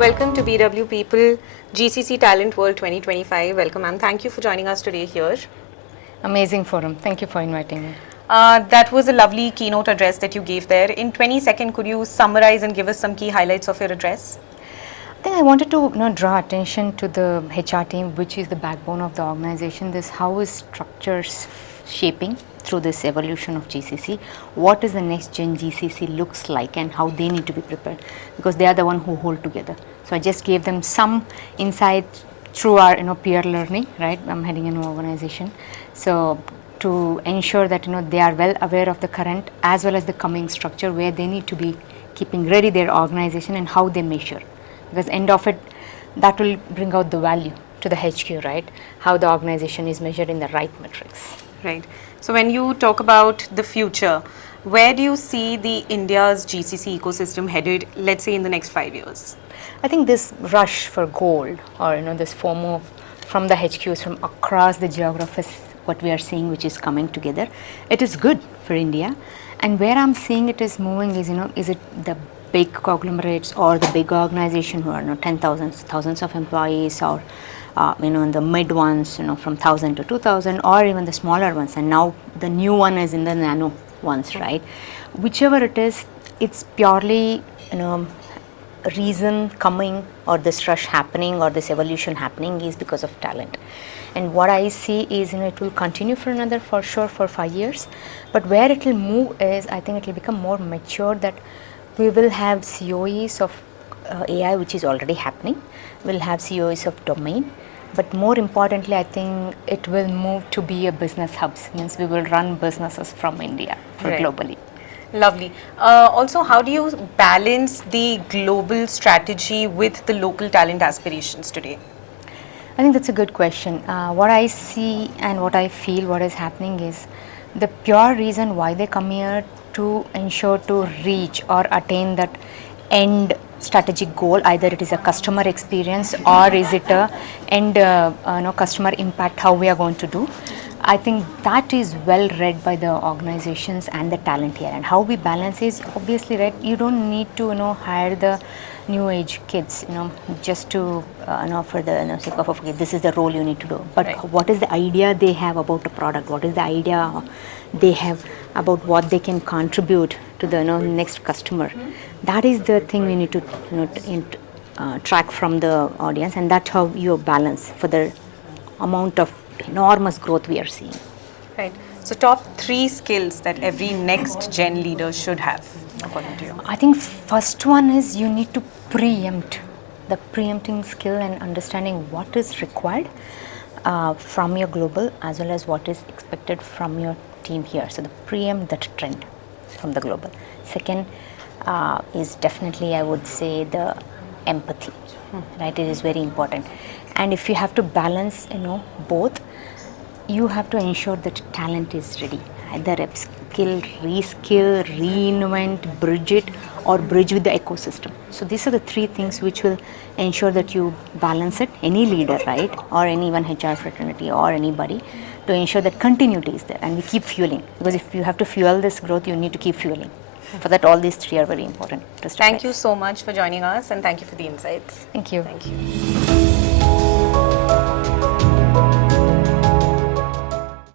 Welcome to BW People GCC Talent World 2025. Welcome, ma'am. Thank you for joining us today here. Amazing forum. Thank you for inviting me. That was a lovely keynote address that you gave there. In 20 seconds, could you summarize and give us some key highlights of your address? I think I wanted to draw attention to the HR team, which is the backbone of the organization. This how is structures shaping through this evolution of GCC. What is the next gen GCC looks like and how they need to be prepared, because they are the one who hold together. So I just gave them some insight through our peer learning, right? I'm heading an organization, so to ensure that they are well aware of the current as well as the coming structure, where they need to be keeping ready their organization and how they measure, because end of it, that will bring out the value to the HQ, right? How the organization is measured in the right metrics. Right. So when you talk about the future, where do you see the India's GCC ecosystem headed, let's say in the next 5 years? I think this rush for gold, or this FOMO from the HQs from across the geographies, what we are seeing, which is coming together, it is good for India. And where I'm seeing it is moving is, is it the big conglomerates or the big organization who are 10,000, thousands of employees, or in the mid ones, from 1,000 to 2,000, or even the smaller ones. And now the new one is in the nano ones, right? Whichever it is, it's purely, reason coming, or this rush happening, or this evolution happening is because of talent. And what I see is, it will continue for sure for 5 years. But where it will move is, I think it will become more mature, that we will have COEs of AI, which is already happening. We'll have COEs of domain. But more importantly, I think it will move to be a business hubs. Means we will run businesses from India for globally. Lovely. Also, how do you balance the global strategy with the local talent aspirations today? I think that's a good question. What I see and what I feel what is happening is the pure reason why they come here to ensure to reach or attain that end strategic goal, either it is a customer experience or is it a end customer impact, how we are going to do. I think that is well read by the organizations and the talent here. And how we balance is obviously, right, you don't need to hire the new age kids just to for the sake of okay, this is the role you need to do, but what is the idea they have about the product, what is the idea they have about what they can contribute to the next customer. That is the thing we need to track from the audience, and that's how you balance for the amount of enormous growth we are seeing. Right. So top 3 skills that every next gen leader should have, according to you? I think first one is you need to preempt. The preempting skill and understanding what is required from your global as well as what is expected from your team here. So the preempt that trend from the global. Second is definitely, I would say, the empathy. Right, it is very important. And if you have to balance, both, you have to ensure that talent is ready. Either upskill, reskill, reinvent, bridge it, or bridge with the ecosystem. So these are the 3 things which will ensure that you balance it. Any leader, right, or anyone HR fraternity or anybody, to ensure that continuity is there and we keep fueling. Because if you have to fuel this growth, you need to keep fueling. For that, all these 3 are very important. Thank you so much for joining us, and thank you for the insights. Thank you. Thank you.